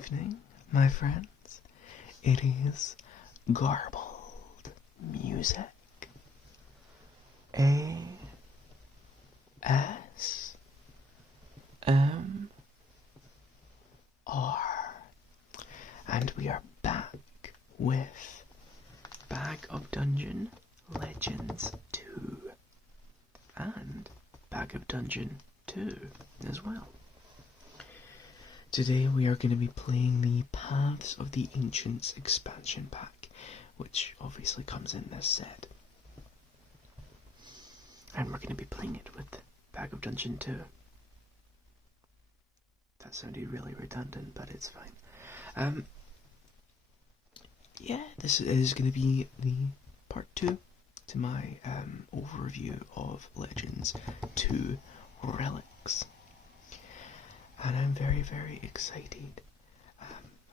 evening, my friends. It is Garbled Music. ASMR. And we are back with Bag of Dungeon Legends 2. And Bag of Dungeon 2 as well. Today we are going to be playing the Paths of the Ancients expansion pack, which obviously comes in this set. And we're going to be playing it with Bag of Dungeon 2. That sounded really redundant, but it's fine. Yeah, this is going to be the part 2 to my overview of Legends 2 Relics. And I'm very, very excited.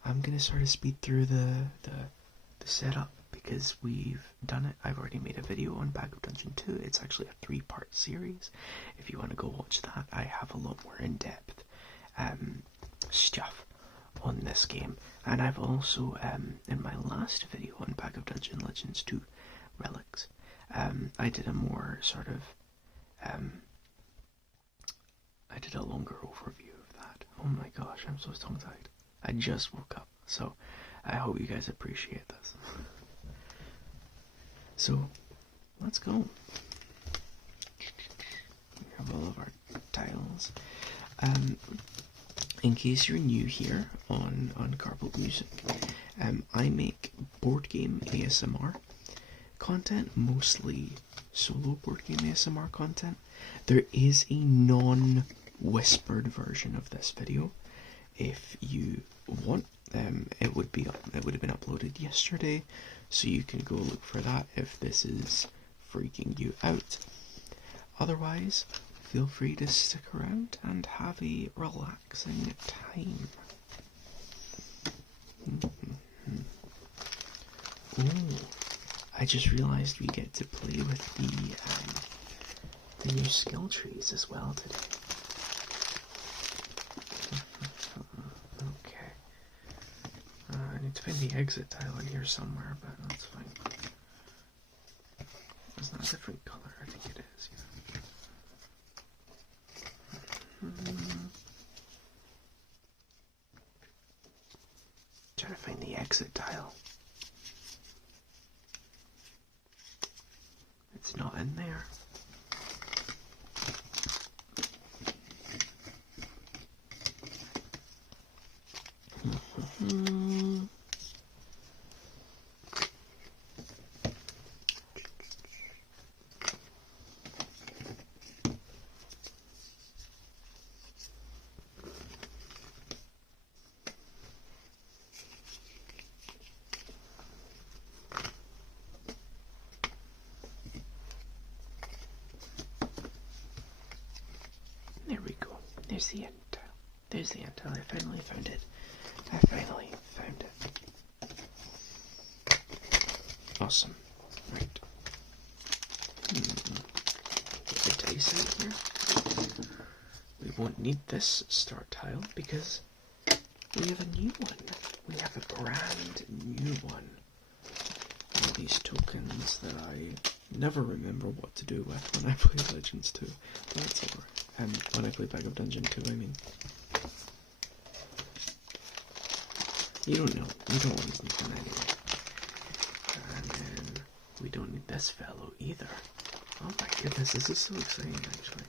I'm going to sort of speed through the setup because we've done it. I've already made a video on Bag of Dungeon 2. It's actually a 3-part series. If you want to go watch that, I have a lot more in-depth stuff on this game. And I've also, in my last video on Bag of Dungeon Legends 2 Relics, I did a more sort of, I did a longer overview of that. Oh my gosh, I'm so tongue-tied. I just woke up, so I hope you guys appreciate this. So, let's go. We have all of our tiles. In case you're new here on GarbledMusic, I make board game ASMR content, mostly solo board game ASMR content. There is a non-whispered version of this video if you want. It would have been uploaded yesterday, so you can go look for that if this is freaking you out. Otherwise, feel free to stick around and have a relaxing time. Oh, I just realized we get to play with the new skill trees as well today. Okay. I need to find the exit tile in here somewhere, but that's fine. It's not a different color, I think it is, yeah. Trying to find the exit tile. It's not in there. There we go. There's the end tile. There's the end tile. I finally found it. Awesome. Right. Get the dice out here. We won't need this start tile because we have a new one. We have a brand new one. All these tokens that I never remember what to do with when I play Legends 2. But that's alright. When I play Bag of Dungeon 2, I mean. You don't know. You don't always need them anyway. And then we don't need this fellow either. Oh my goodness, this is so exciting actually.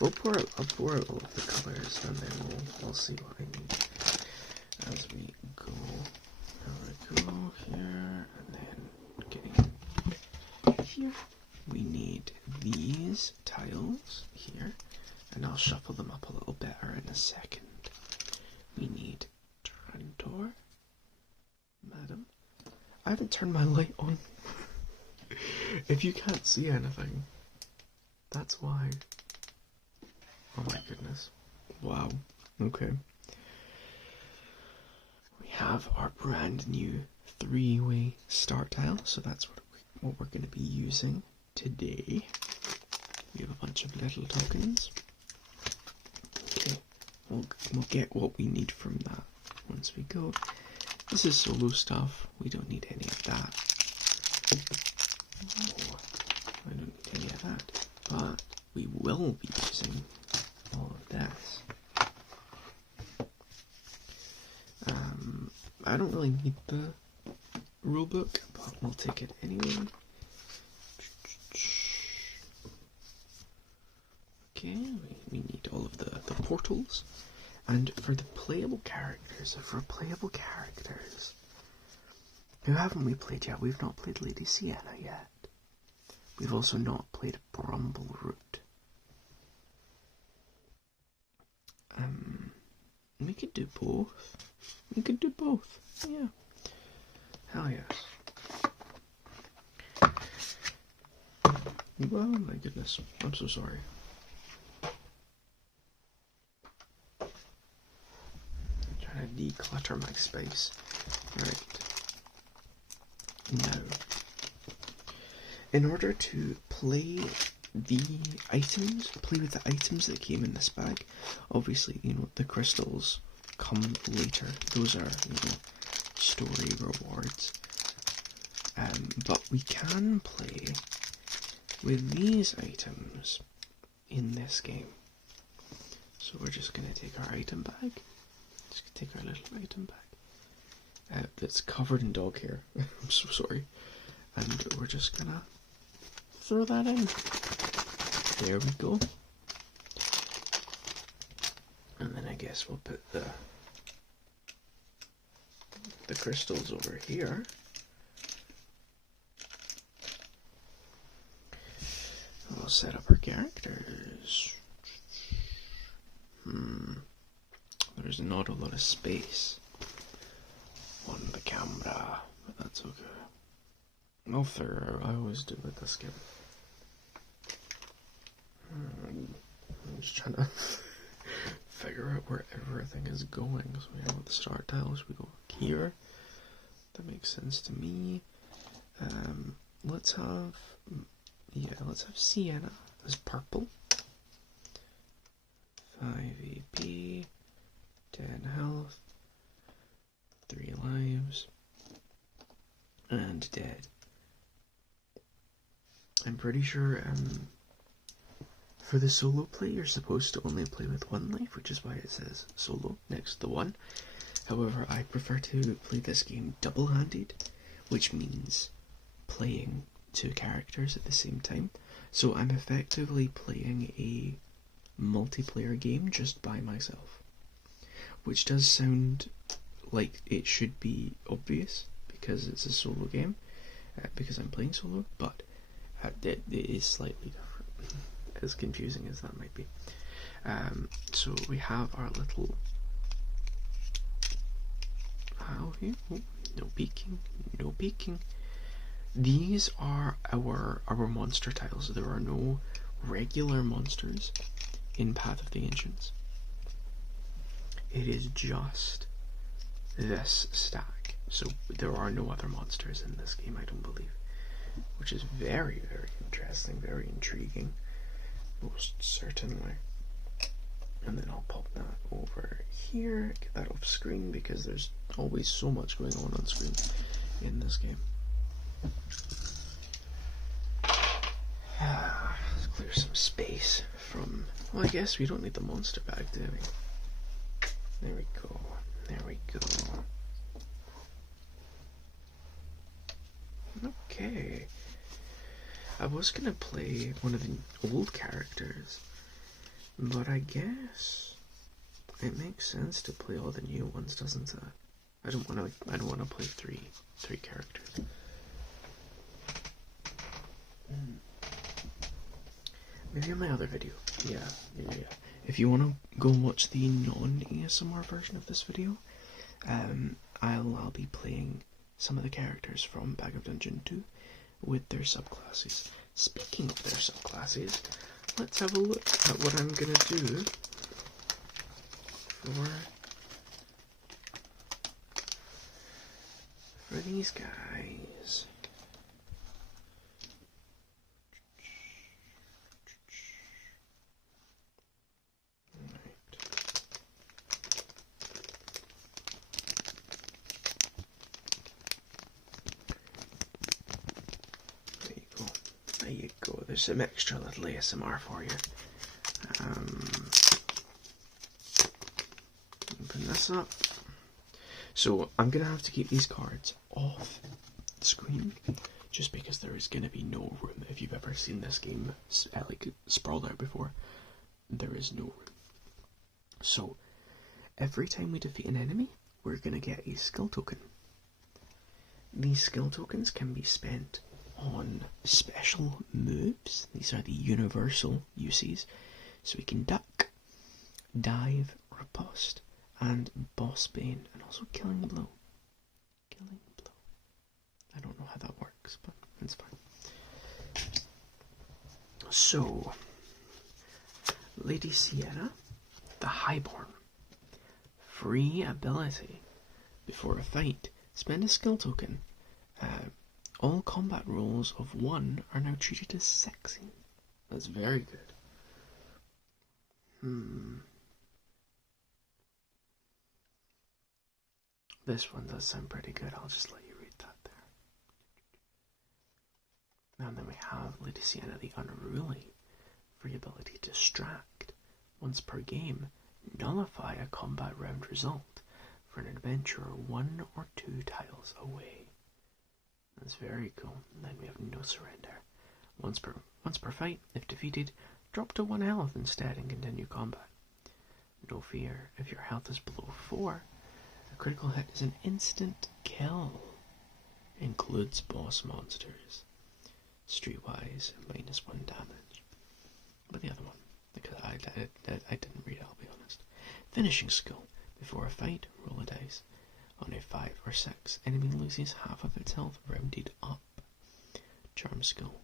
I'll pour out all of the colors and then we'll see what I need as we go. There we go, here, and then getting here. We need these tiles here. And I'll shuffle them up a little better in a second. We need Trantor. Madam. I haven't turned my light on. If you can't see anything, that's why. Oh my goodness. Wow. Okay. We have our brand new 3-way start tile, so that's what we're going to be using today. We have a bunch of little tokens. Okay, we'll get what we need from that once we go. This is solo stuff. We don't need any of that. Oh, I don't need any of that. But we will be using all of this. I don't really need the rulebook, but we'll take it anyway. Okay, we need all of the portals. And for the playable characters, who haven't we played yet? We've not played Lady Sienna yet. We've also not played Brumbleroot. We could do both. Yeah. Hell yes. Well, my goodness. I'm so sorry. I'm trying to declutter my space. Right. Now, in order to play with the items that came in this bag, obviously, the crystals come later. Those are, story rewards. But we can play with these items in this game. So we're just going to take our item bag. Just take our little item bag. That's covered in dog hair. I'm so sorry. And we're just gonna throw that in. There we go. And then I guess we'll put the crystals over here. We'll set up our characters. There's not a lot of space on the camera, but that's okay. I'll figure out. I always do with this game. I'm just trying to figure out where everything is going. So we have the start tiles. We go here. That makes sense to me. Let's have Sienna as purple. 5 AP, 10 health, 3 lives, and dead. I'm pretty sure for the solo play you're supposed to only play with 1 life, which is why it says solo next to the 1. However, I prefer to play this game double-handed, which means playing 2 characters at the same time. So I'm effectively playing a multiplayer game just by myself, which does sound like it should be obvious because it's a solo game, because I'm playing solo, but it is slightly different, as confusing as that might be. So we have our little tile here. Oh, no peeking. These are our monster tiles. There are no regular monsters in Path of the Ancients. It is just this stack. So there are no other monsters in this game, I don't believe. Which is very, very interesting, very intriguing. Most certainly. And then I'll pop that over here, get that off screen, because there's always so much going on screen in this game. Let's clear some space from... Well, I guess we don't need the monster bag, do we? There we go. Okay. I was gonna play one of the old characters, but I guess it makes sense to play all the new ones, doesn't it? I don't want to play three characters. Maybe in my other video. Yeah. If you want to go watch the non-ASMR version of this video, I'll be playing some of the characters from Bag of Dungeon 2 with their subclasses. Speaking of their subclasses, let's have a look at what I'm gonna do for these guys. some extra little ASMR for you. Open this up. So I'm going to have to keep these cards off the screen, just because there is going to be no room. If you've ever seen this game like sprawled out before, there is no room. So every time we defeat an enemy, we're going to get a skill token. These skill tokens can be spent on special moves. These are the universal uses. So we can duck, dive, riposte, and boss bane, and also killing blow. Killing blow. I don't know how that works, but it's fine. So, Lady Sienna, the Highborn. Free ability. Before a fight, spend a skill token. All combat rolls of 1 are now treated as sexy. That's very good. This one does sound pretty good. I'll just let you read that there. And then we have Lady Sienna the Unruly. Free ability Distract. Once per game, nullify a combat round result for an adventurer 1 or 2 tiles away. That's very cool. And then we have No Surrender. Once per fight, if defeated, drop to 1 health instead and continue combat. No Fear. If your health is below 4, a critical hit is an instant kill. Includes boss monsters. Streetwise, -1 damage. But the other one, because I didn't read it, I'll be honest. Finishing skill. Before a fight, roll a dice. On a 5 or 6, enemy loses half of its health rounded up. Charm skill.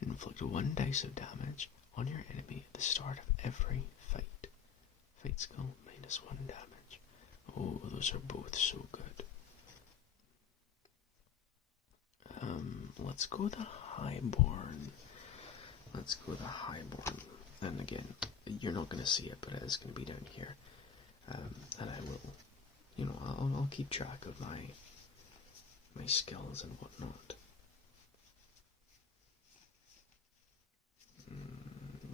Inflict 1 dice of damage on your enemy at the start of every fight. Fight skill, -1 damage. Oh, those are both so good. Let's go the Highborn. And again, you're not going to see it, but it is going to be down here. And I will, I'll keep track of my skills and whatnot.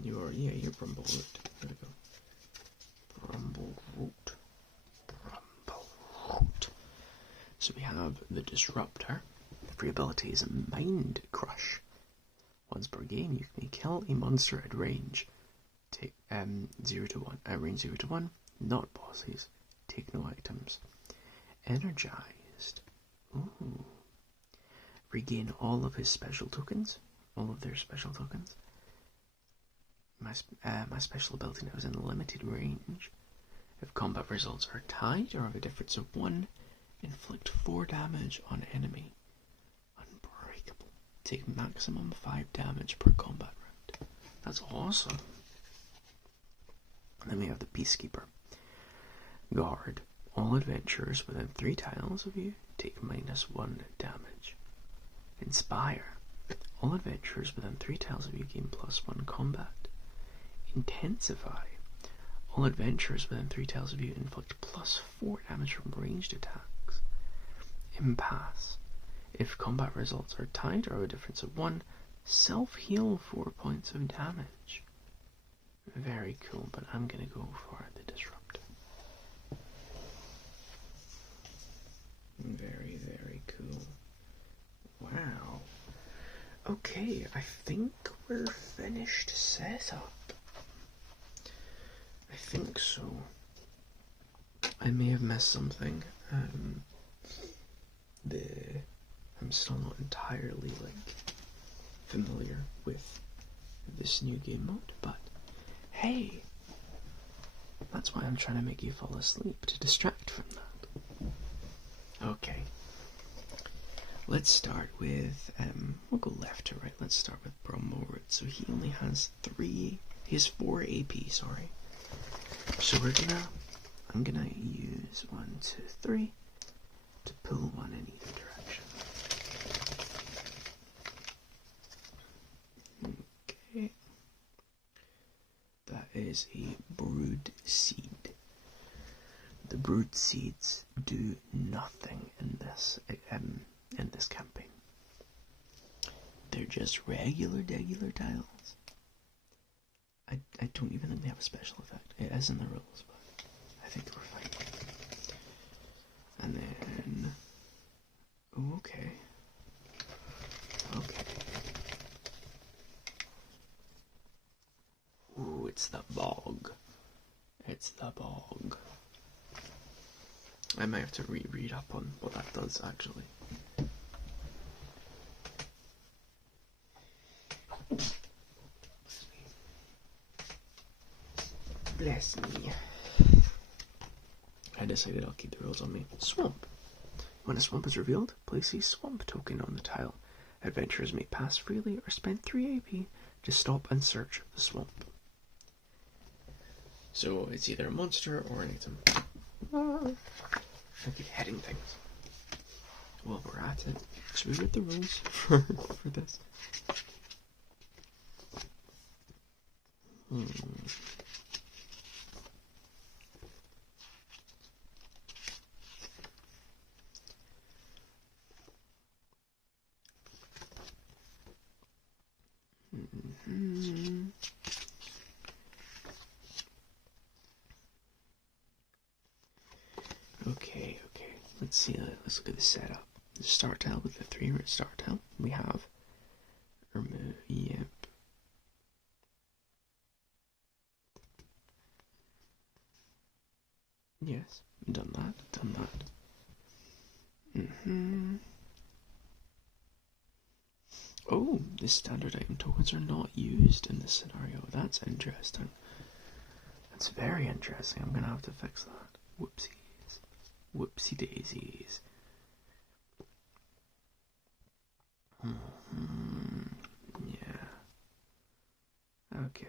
You're Brumbleroot. There we go. Brumbleroot. So we have the Disruptor. Free ability is Mind Crush. Once per game, you may kill a monster at range. Take 0 to 1. At range 0 to 1, not bosses. Take no items. Energized. Ooh. Regain all of his special tokens. All of their special tokens. My special ability now is in limited range. If combat results are tied or of a difference of 1, inflict 4 damage on enemy. Unbreakable. Take maximum 5 damage per combat round. That's awesome. And then we have the Peacekeeper. Guard. All adventurers within 3 tiles of you take -1 damage. Inspire. All adventurers within 3 tiles of you gain +1 combat. Intensify. All adventurers within 3 tiles of you inflict +4 damage from ranged attacks. Impasse. If combat results are tied or have a difference of 1, self-heal 4 points of damage. Very cool, but I'm going to go for the Disruptor. Very, very cool. Wow. Okay, I think we're finished setup. I think so. I may have missed something. I'm still not entirely familiar with this new game mode, but hey, that's why I'm trying to make you fall asleep, to distract from that. Okay. Let's start with, we'll go left to right. Let's start with Brumbleroot. So he only has 4 AP, sorry. So I'm gonna use 1, 2, 3 to pull 1 in either direction. Okay. That is a Brood Seed. The Brood Seeds do nothing in this campaign. they're just regular tiles. I don't even think they have a special effect. It is in the rules, but I think we're fine. And then, oh, okay. Ooh, it's the bog. It's the bog. I might have to reread up on what that does, actually. Bless me. I decided I'll keep the rules on me. Swamp. When a swamp is revealed, place a swamp token on the tile. Adventurers may pass freely or spend 3 AP to stop and search the swamp. So it's either a monster or an item. I keep hitting things. While we're at it, should we read the rules for this? Okay. Let's see. Let's look at the setup. The start tile with the 3 root start tile. We have remove. Yep. Yes. Done that. Oh, the standard item tokens are not used in this scenario. That's interesting. That's very interesting. I'm gonna have to fix that. Whoopsies. Whoopsie daisies. Yeah. Okay.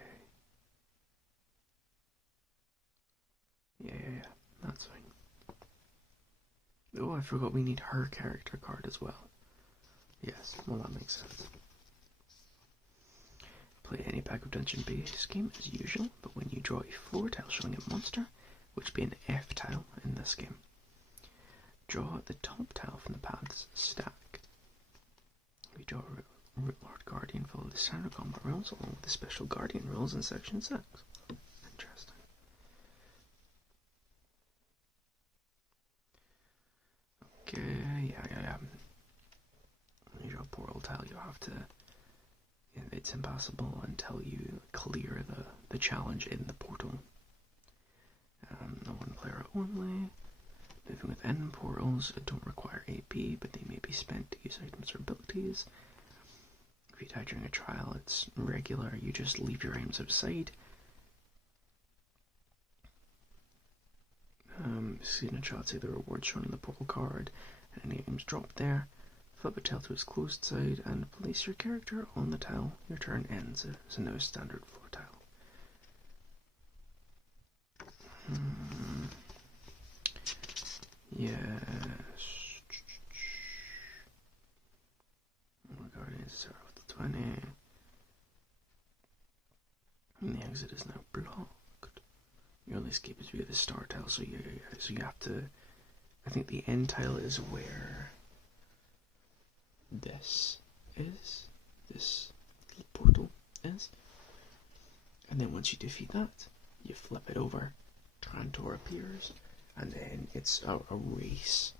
Yeah. That's fine. Oh, I forgot we need her character card as well. Yes, well that makes sense. Play any pack of dungeon base game as usual, but when you draw a floor tile showing a monster, which would be an F tile in this game, draw the top tile from the path's stack. If you draw a Root Lord Guardian, follow the standard combat rules along with the special Guardian rules in section 6. Interesting. Okay, yeah. When you draw a portal tile, you have to. It's impossible until you clear the challenge in the portal. No one player only. Moving within portals don't require AP, but they may be spent to use items or abilities. If you die during a trial, it's regular. You just leave your items outside. See in a shot, say the reward shown in the portal card, and any items dropped there. Flip a tile to its closed side and place your character on the tile. Your turn ends. So no standard floor tile. Yes. Oh my god, it's start with the 20. And the exit is now blocked. Your only escape is via the start tile, so you have to. I think the end tile is where this little portal is, and then once you defeat that, you flip it over, Trantor appears, and then it's a race.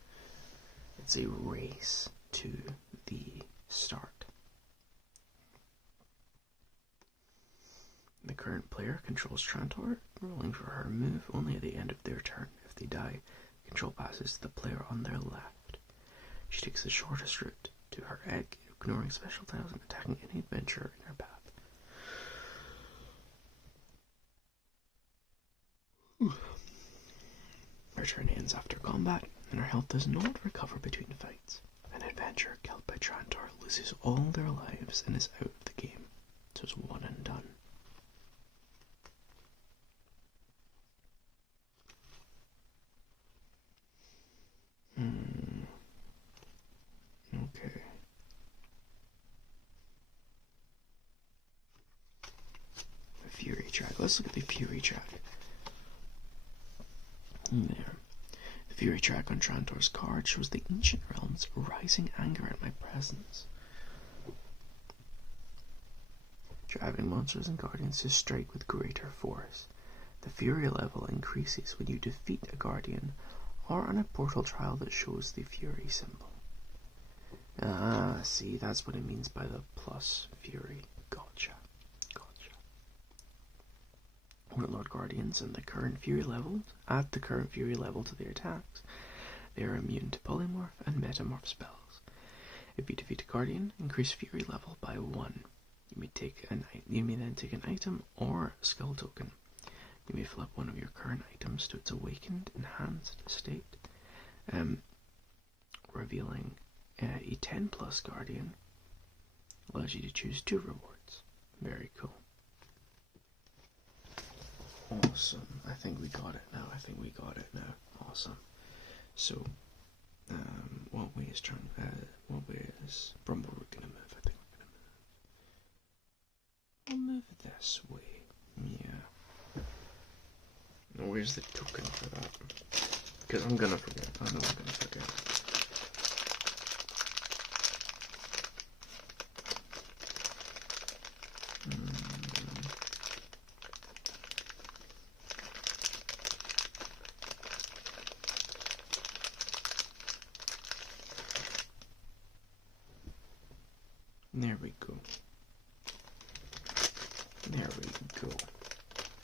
It's a race to the start. The current player controls Trantor, rolling for her move only at the end of their turn. If they die, control passes to the player on their left. She takes the shortest route to her egg, ignoring special tiles and attacking any adventurer in her path. Her turn ends after combat, and her health does not recover between fights. An adventurer killed by Trantor loses all their lives and is out of the game, so it's one and done. Okay. The Fury track. Let's look at the Fury track. There. The Fury track on Trantor's card shows the ancient realms rising anger at my presence. driving monsters and guardians to strike with greater force. The fury level increases when you defeat a guardian or on a portal trial that shows the fury symbol. Ah, see, that's what it means by the plus fury. Gotcha. Warlord Guardians at the current fury level to their attacks. They are immune to polymorph and metamorph spells. If you defeat a guardian, increase fury level by 1. You may then take an item or a skill token. You may flip one of your current items to its awakened, enhanced state, revealing a 10 plus guardian. Allows you to choose 2 rewards. Very cool. Awesome. I think we got it now. Awesome. So, what way is Brumbleroot gonna move? I think we'll move this way. Yeah. Now, where's the token for that? Because I'm gonna forget. I know I'm gonna forget. There we go.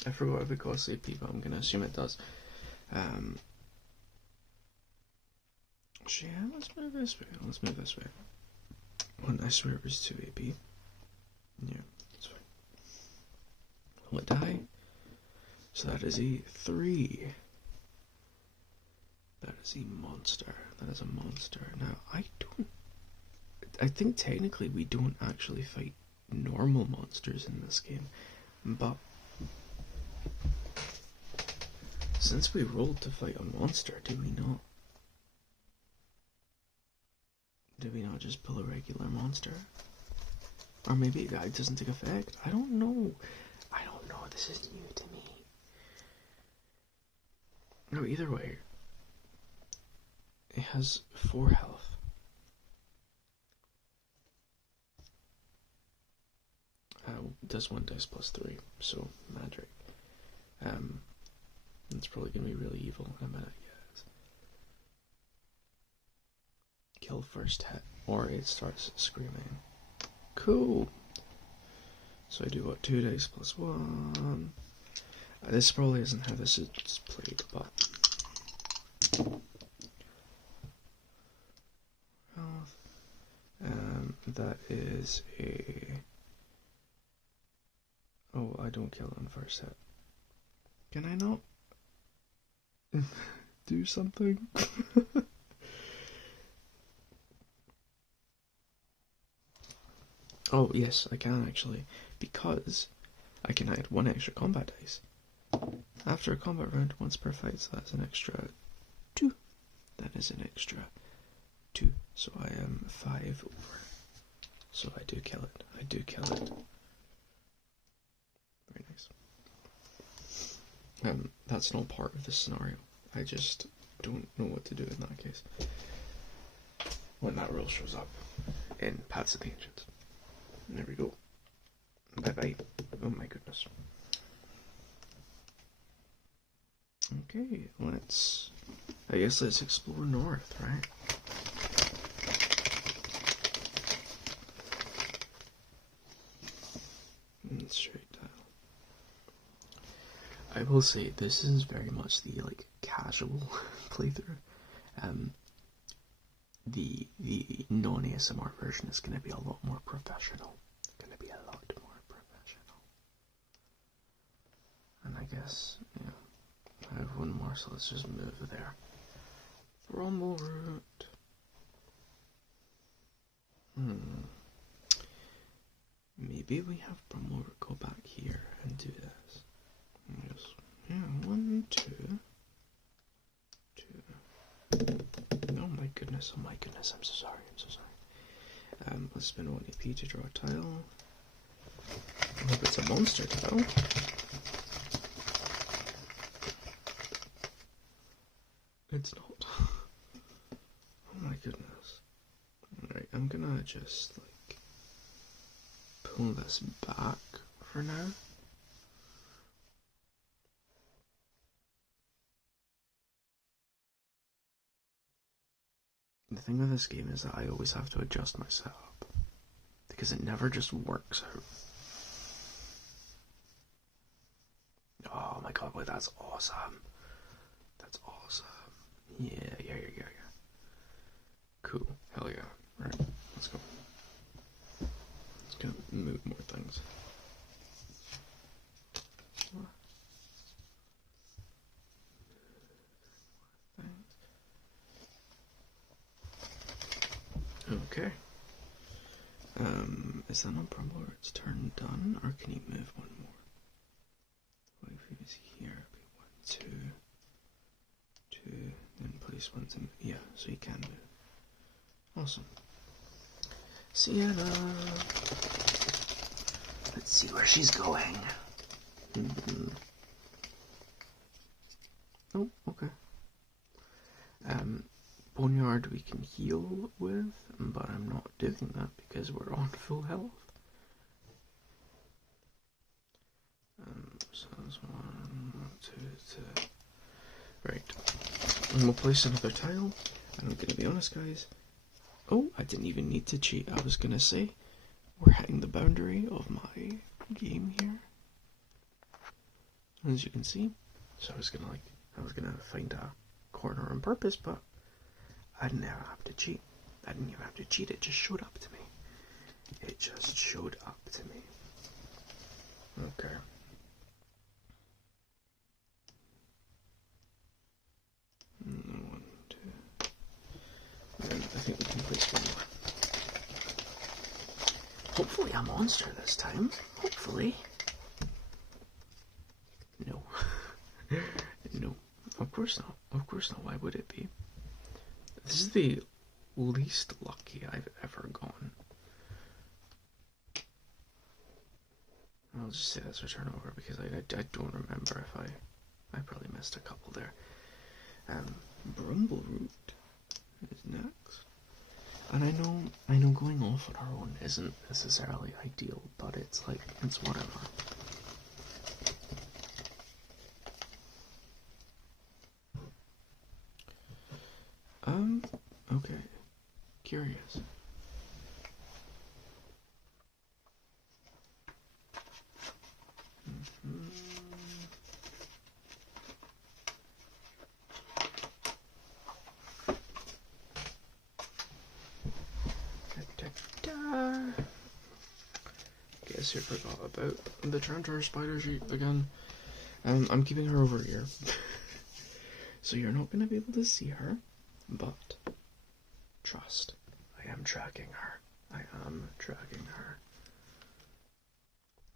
I forgot if it costs AP, but I'm gonna assume it does. Yeah, let's move this way. Well, I swear it was 2 AP. Yeah, that's fine. Will it die? So that is a 3. That is a monster. Now, I think technically we don't actually fight normal monsters in this game, but since we rolled to fight a monster, do we not just pull a regular monster? Or maybe it doesn't take effect? I don't know, this is new to me. No, either way, it has 4 health. Does 1 dice plus 3, so magic. It's probably gonna be really evil in a minute, yes. Kill first hit, or it starts screaming. Cool! So I do what, 2 dice plus 1. This probably isn't how this is played, but that is a... Oh, I don't kill on first hit. Can I not do something? Oh, yes, I can actually, because I can add 1 extra combat dice. After a combat round, once per fight, so that's an extra 2. That is an extra 2, so I am 5 over. So I do kill it. Very nice. That's not part of the scenario. I just don't know what to do in that case. When that rule shows up in Paths of the Ancients. There we go. Bye-bye. Oh my goodness. Okay, I guess let's explore north, right? Straight tile. I will say this is very much the casual playthrough. The non-ASMR version is going to be a lot more professional. And I guess, yeah, I have 1 more, so let's just move there. Brumbleroot. Maybe we have Brumbleroot go back here and do this. Yes. Yeah, 1, 2. Oh my goodness, I'm so sorry. Let's spend 1 AP to draw a tile. I hope it's a monster tile. It's not. Oh my goodness. Alright, I'm gonna just pull this back for now. The thing with this game is that I always have to adjust my setup, because it never just works out. Oh my god, wait, that's awesome. That's awesome. Yeah. Cool. Hell yeah. Right, let's go. Let's go move more things. Okay. Is that not probably where it's turn done, or can you move one more? What if he was here? It'd be 1, 2, 2, then place 1 to move. Yeah, so you can move. Awesome. Sienna! Let's see where she's going. Oh, okay. Boneyard we can heal with, but I'm not doing that because we're on full health. So that's 1, 2, 2. Right. And we'll place another tile. And I'm gonna be honest, guys. Oh, I didn't even need to cheat. I was gonna say, we're hitting the boundary of my game here. As you can see. So I was gonna find a corner on purpose, but I didn't ever have to cheat. I didn't even have to cheat, it just showed up to me. It just showed up to me. Okay. One, two. And I think we can place one more. Hopefully a monster this time. Hopefully. No. No. Of course not. Of course not. Why would it be? This is the least lucky I've ever gone. I'll just say that's a turnover because I don't remember if I probably missed a couple there. Brumbleroot is next. And I know going off on our own isn't necessarily ideal, but it's like, it's whatever. Okay. Curious. Guess you forgot about the Trantor spider sheet again. I'm keeping her over here. So you're not going to be able to see her, but trust, I am tracking her. I am tracking her.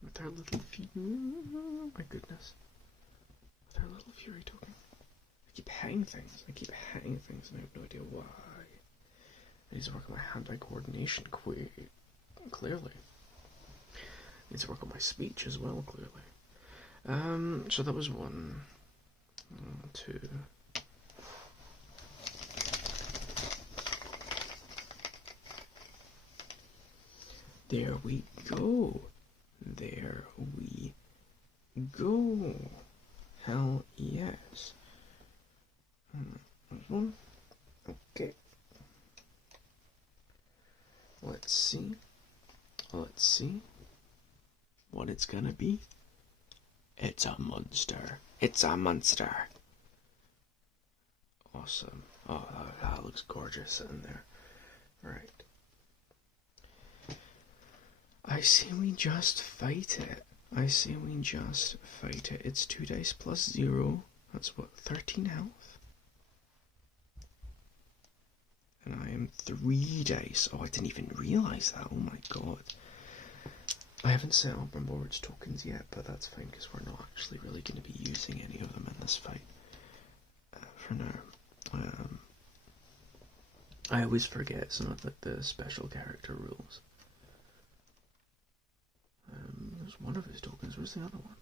With her little fury. Oh my goodness. With her little fury token. I keep hitting things. And I have no idea why. I need to work on my hand-eye coordination clearly. I need to work on my speech as well, clearly. So that was 1, 2. There we go. There we go. Hell yes. One. Okay. Let's see. Let's see what it's gonna be. It's a monster. It's a monster. Awesome. Oh, that looks gorgeous sitting there. Right. I say we just fight it. It's 2 dice plus 0. That's what, 13 health? And I am 3 dice. Oh, I didn't even realise that. Oh my god. I haven't set up Brumbleroot's tokens yet, but that's fine because we're not actually really going to be using any of them in this fight. For now. I always forget some of the special character rules. There's one of his tokens. Where's the other one?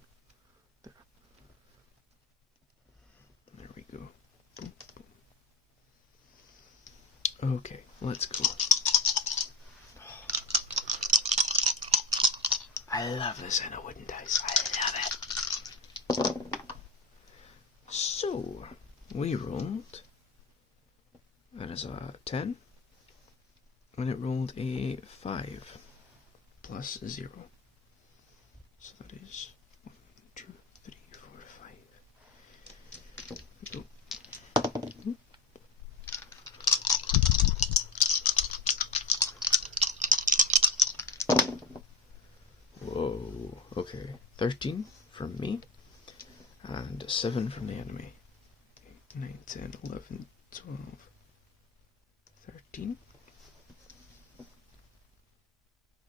There. There we go. Boom, boom. Okay, let's go. I love the sound of wooden dice. I love it. So, we rolled. That is a 10. And it rolled a 5 plus 0. So that is 1, 2, 3, 4, 5. Go. Whoa, okay. 13 from me, and 7 from the enemy. 8, 9, 10, 11, 12, 13.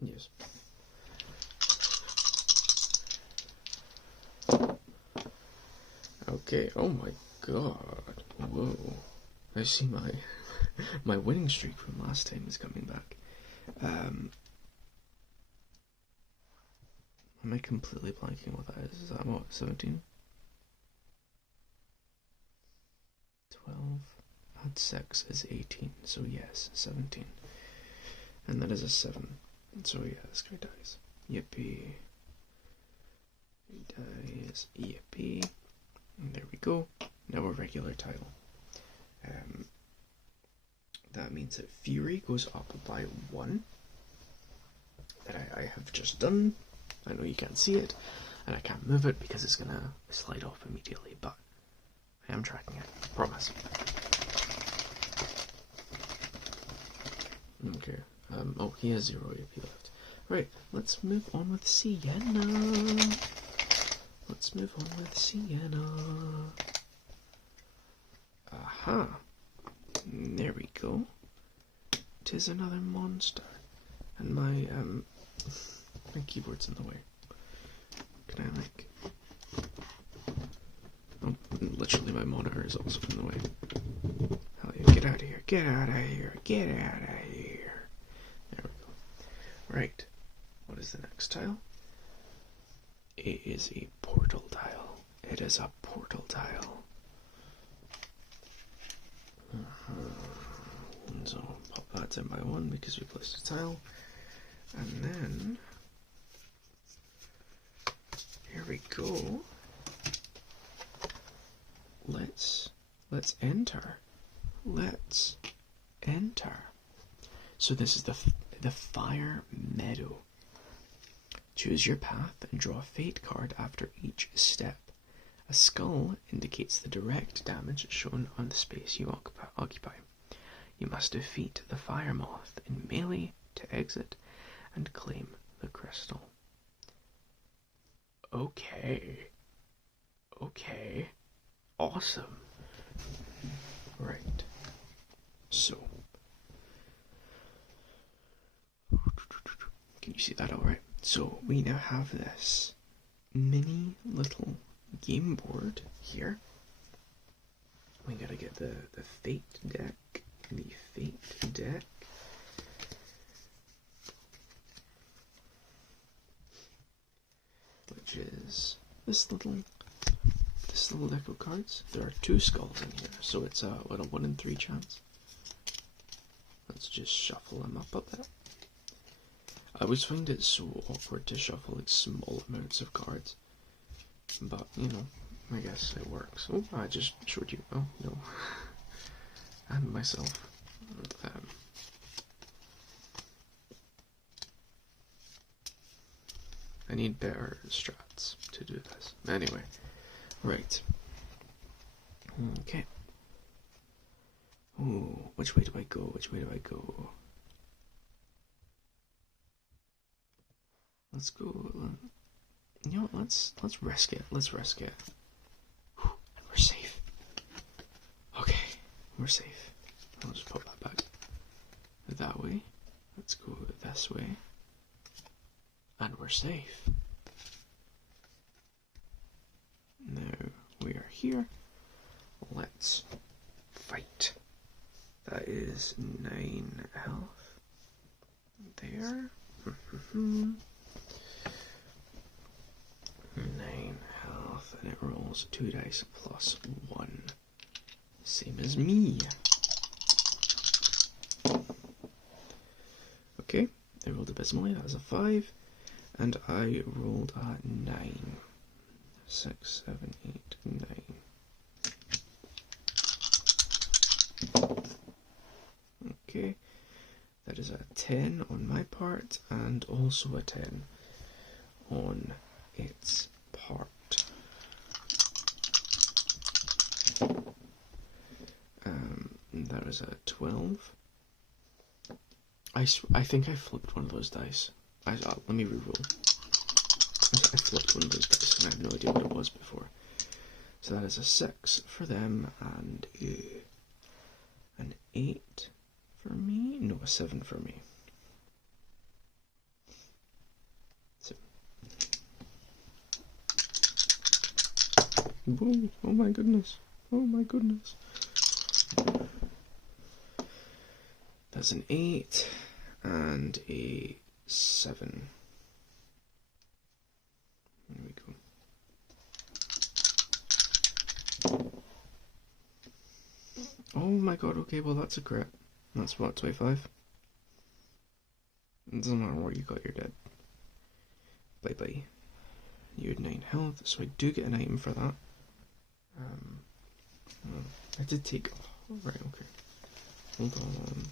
Yes. Okay, oh my god. Whoa. I see my my winning streak from last time is coming back. Am I completely blanking what that is? Is that what, 17? 12, add 6 is 18, so yes, 17. And that is a 7. So yeah, this guy dies. Yippee. He dies. Yippee. And there we go. Now a regular tile. That means that Fury goes up by 1. That I have just done. I know you can't see it, and I can't move it because it's gonna slide off immediately, but I am tracking it. Promise. Okay. Oh, he has 0 AP left. Right, let's move on with Sienna. Let's move on with Sienna. Aha. There we go. 'Tis another monster. And my keyboard's in the way. Can I, like... Oh, literally my monitor is also in the way. Hell yeah, get out of here, get out of here, get out of here. There we go. Right, what is the next tile? It is a portal tile. It is a portal tile. So pop that in by 1 because we placed a tile. And then, here we go. Let's enter. Let's enter. So this is the Fire Meadow. Choose your path and draw a fate card after each step. A skull indicates the direct damage shown on the space you occupy. You must defeat the fire moth in melee to exit and claim the crystal. Okay. Okay. Awesome. Right. So. Can you see that alright? So we now have this mini little game board here. We gotta get the fate deck. The fate deck. Which is this little deck of cards. There are 2 skulls in here, so it's a 1 in 3 chance. Let's just shuffle them up a bit. I always find it so awkward to shuffle like small amounts of cards, but you know, I guess it works. Oh, I just showed you. Oh no, and myself. I need better strats to do this. Anyway, right. Okay. Ooh, which way do I go? Which way do I go? Let's go. You know, let's risk it. Let's risk it. Whew, and we're safe. Okay, we're safe. I'll just put that back that way. Let's go this way. And we're safe. Now we are here. Let's fight. That is 9 health. There. 9 health, and it rolls 2 dice plus 1. Same as me. Okay, I rolled abysmally, that was a 5. And I rolled a 9. 6, 7, 8, 9. Okay, that is a 10 on my part, and also a 10 on its part. That was a 12. I think I flipped one of those dice. Let me reroll. I flipped one of those dice and I have no idea what it was before. So that is a 6 for them and an 8 for me? No, a 7 for me. 7. Whoa, oh my goodness. Oh my goodness. That's an 8 and a 7. There we go. Oh my god, okay, well that's a crit. That's what, 25? It doesn't matter what you got, you're dead. Bye bye. You had 9 health, so I do get an item for that. I did take... Oh, right, okay. Hold on.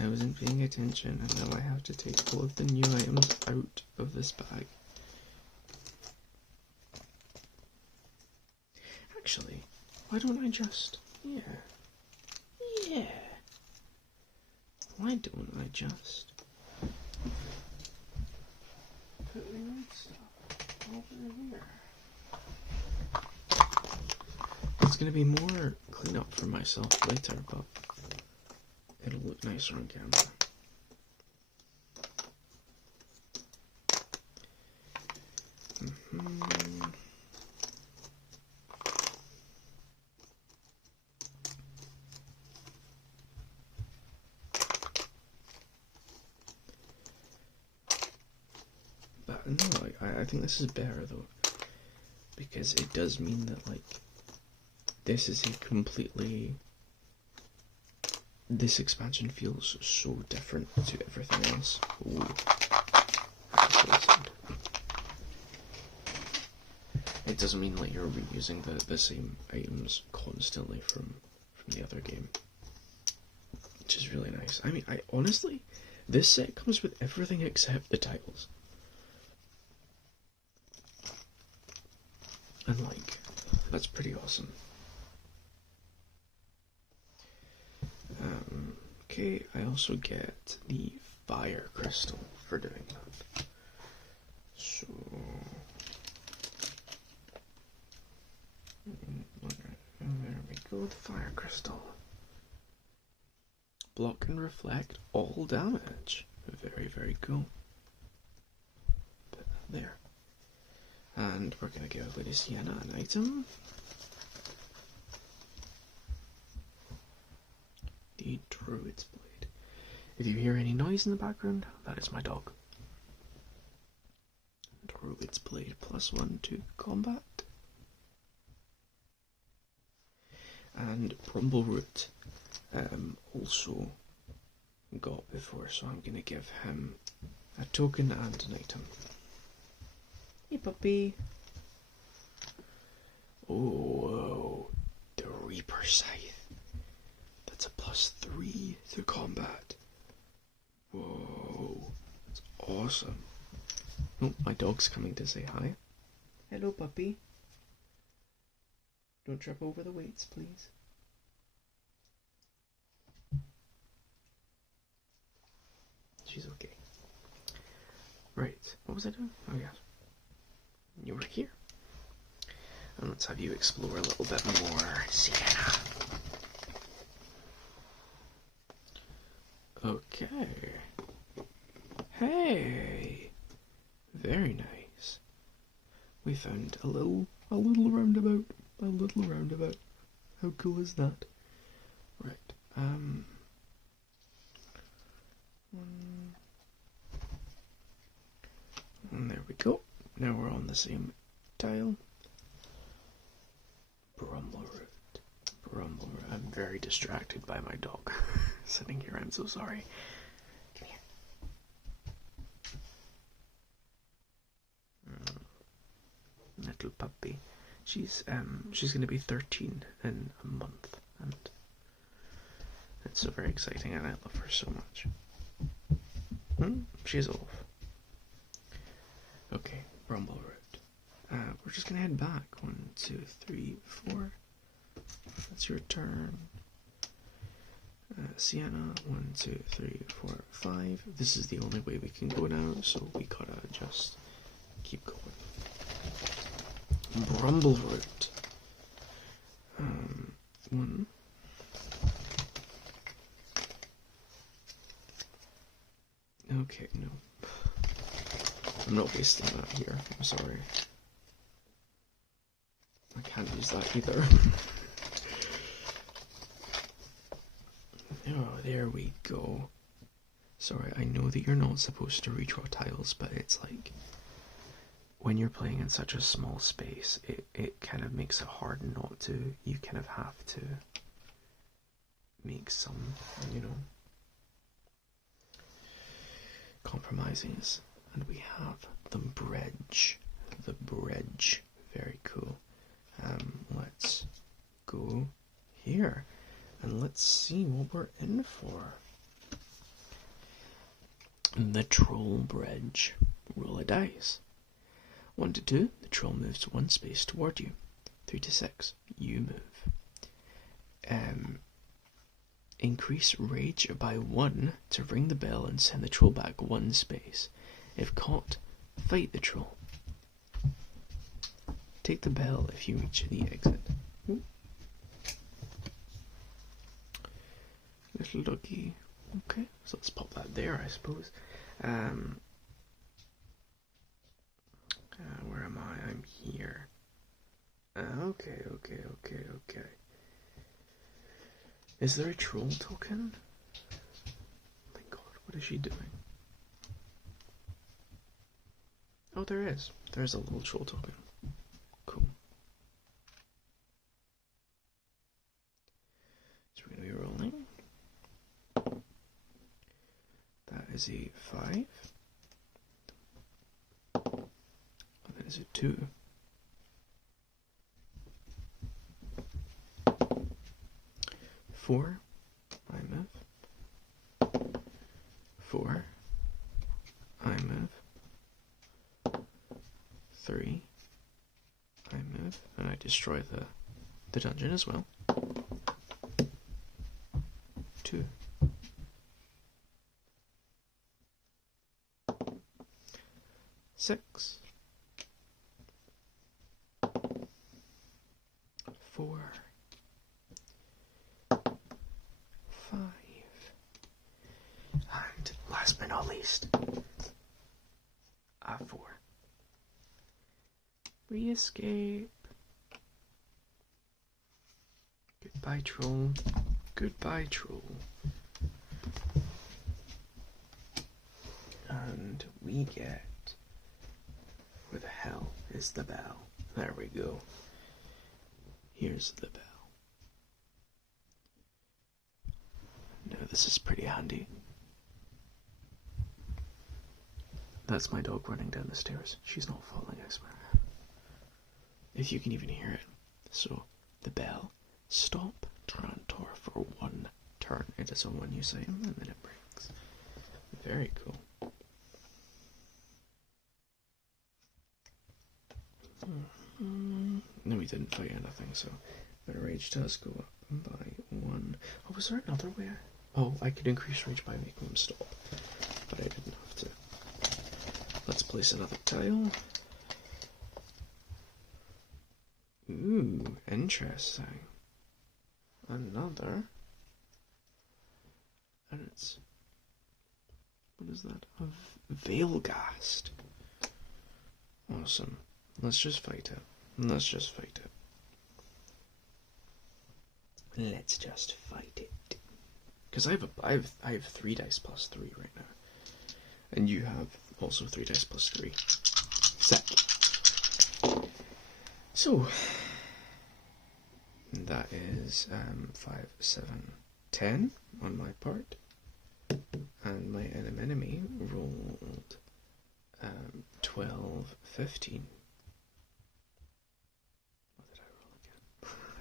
I wasn't paying attention, and now I have to take all of the new items out of this bag. Actually, why don't I just... Yeah. Why don't I just... put the old stuff over here? It's gonna be more cleanup for myself later, but it'll look nicer on camera. But no, I think this is better though, because it does mean that like this is a completely... This expansion feels so different to everything else. Ooh. It doesn't mean like you're reusing the same items constantly from the other game, which is really nice. I mean, I honestly, this set comes with everything except the tiles. And like, that's pretty awesome. Okay, I also get the fire crystal for doing that. So, there we go, the fire crystal. Block and reflect all damage. Very, very cool. Put that there. And we're going to give Lady Sienna an item. The Druid's Blade. If you hear any noise in the background, that is my dog. Druid's Blade +1 to combat. And Brumbleroot also got before, so I'm going to give him a token and an item. Hey puppy! Oh, the Reaper Scythe. That's a +3 to combat. Whoa, that's awesome. Oh, my dog's coming to say hi. Hello, puppy. Don't trip over the weights, please. She's okay. Right, what was I doing? Oh, yes. You were here. And let's have you explore a little bit more, Sienna. Okay. Hey! Very nice. We found a little roundabout. A little roundabout. How cool is that? Right. And there we go. Now we're on the same tile. Brumbleroot. I'm very distracted by my dog sitting here. I'm so sorry. Come here. She's going to be 13 in a month, and it's so very exciting, and I love her so much. She's off. Okay, Rumble Road. We're just gonna head back. 1, 2, 3, 4. That's your turn. Sienna, 1, 2, 3, 4, 5. This is the only way we can go now, so we gotta just keep going. Rumble Road. 1. Okay, no. I'm not wasting that here. I'm sorry. I can't use that either. Oh, there we go. Sorry, I know that you're not supposed to redraw tiles, but it's like when you're playing in such a small space, it kind of makes it hard not to. You kind of have to make some, compromises. And we have the bridge. The bridge. Very cool. Let's go here. And let's see what we're in for. The troll bridge. Roll a dice. 1 to 2, the troll moves 1 space toward you. 3 to 6, you move. Increase rage by 1 to ring the bell and send the troll back 1 space. If caught, fight the troll. Take the bell if you reach the exit. Little doggy. Okay, so let's pop that there, I suppose. Where am I? I'm here. Okay. Is there a troll token? Oh my god, what is she doing? Oh, there is. There's a little troll token. Cool. So we're going to be rolling. That is a 5. And that is a 2. 4. I move. 4. I move. 3. I move. And I destroy the dungeon as well. 2. 6. 4. 5. And last but not least, a 4. We escape. Goodbye, troll. Goodbye, troll. And we get... Where the hell is the bell? There we go. Here's the bell. Now this is pretty handy. That's my dog running down the stairs. She's not falling, I swear. If you can even hear it. So, the bell. Stop Trantor for 1 turn. It is a 1 use item, and then it brings. Very cool. No, we didn't fight anything, so their rage does go up by 1. Oh, was there another way? Oh, I could increase rage by making them stop, but I didn't have to. Let's place another tile. Ooh, interesting. Another. And it's... What is that? A Veilghast. Awesome. Let's just fight it. Let's just fight it. Let's just fight it. Because I have 3 dice plus 3 right now. And you have also 3 dice plus 3. Set. So that is 5, 7, 10 on my part. And my enemy rolled 12, 15.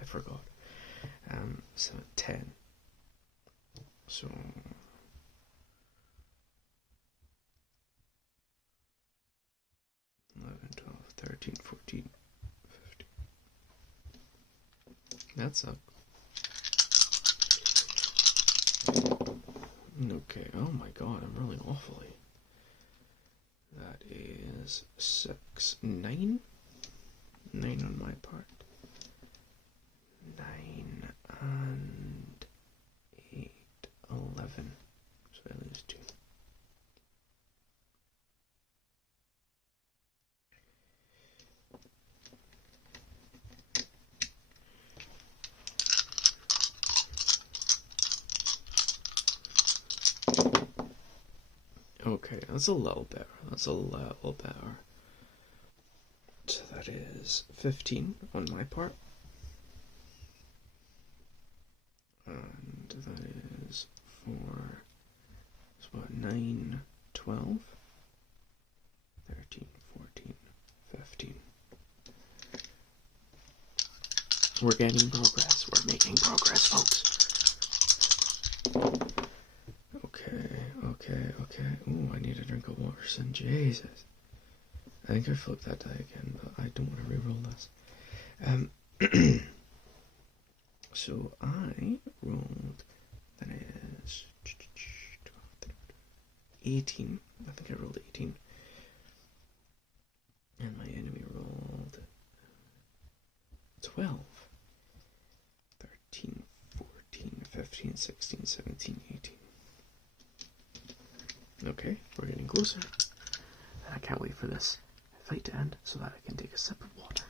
forgot. So 10. So 11, 12, 13, 14, 15. That's up. Okay, oh my god, I'm rolling awfully. That is 6, 9? 9 on my part. 9 and 8, 11. So I lose 2. Okay, that's a little better. That's a little better. So that is 15 on my part. And that is for, so what, 9, 12, 13, 14, 15. We're getting progress. We're making progress, folks. Okay. Ooh, I need a drink of water, son. Jesus. I think I flipped that die again, but I don't want to reroll this. So I rolled, that is 18. I think I rolled 18. And my enemy rolled 12, 13, 14, 15, 16, 17, 18. Okay, we're getting closer. I can't wait for this fight to end so that I can take a sip of water.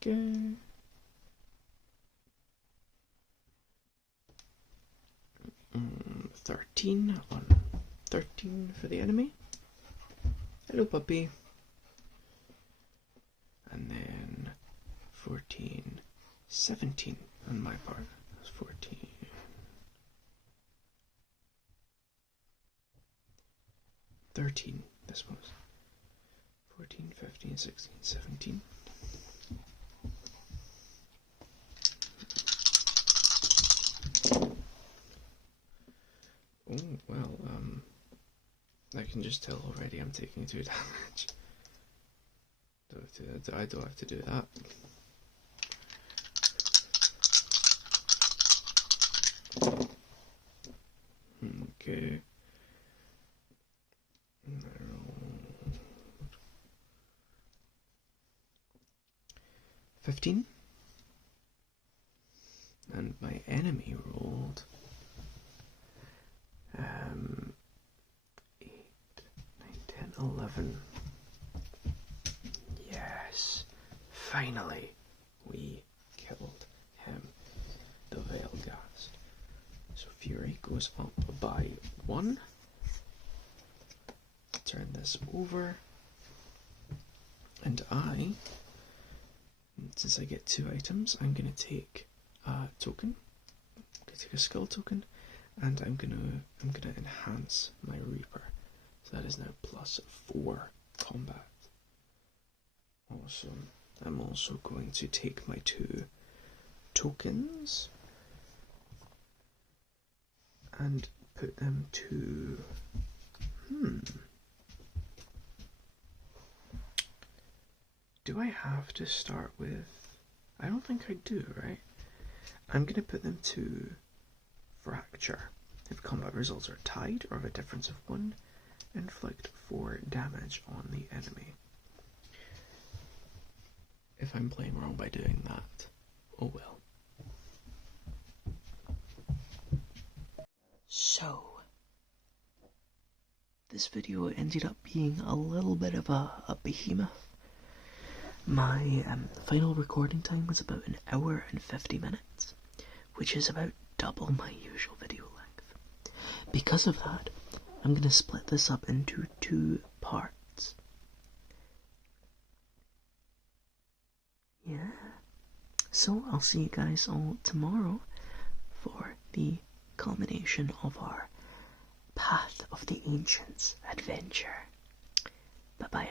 Okay. 13 on 13 for the enemy. Hello, puppy. And then 14, 17 on my part. That's 14. 13, this was. 14, 15, 16, 17. Oh, well, I can just tell already I'm taking 2 damage. I don't have to do that. Okay. 15. And my enemy rolled 8, 9, 10, 11. Yes, finally we killed him, the Veilghast. So Fury goes up by 1. Turn this over, and since I get 2 items, I'm gonna take a token. I'm gonna take a skill token, and I'm gonna enhance my Reaper. So that is now +4 combat. Awesome. I'm also going to take my 2 tokens and put them to do I have to start with, I don't think I do, right? I'm going to put them to Fracture. If combat results are tied or have a difference of 1, inflict 4 damage on the enemy. If I'm playing wrong by doing that, oh well. So, this video ended up being a little bit of a behemoth. My final recording time was about 1 hour and 50 minutes, which is about double my usual video length. Because of that, I'm going to split this up into 2 parts. Yeah. So I'll see you guys all tomorrow for the culmination of our of the Ancients adventure. Bye-bye,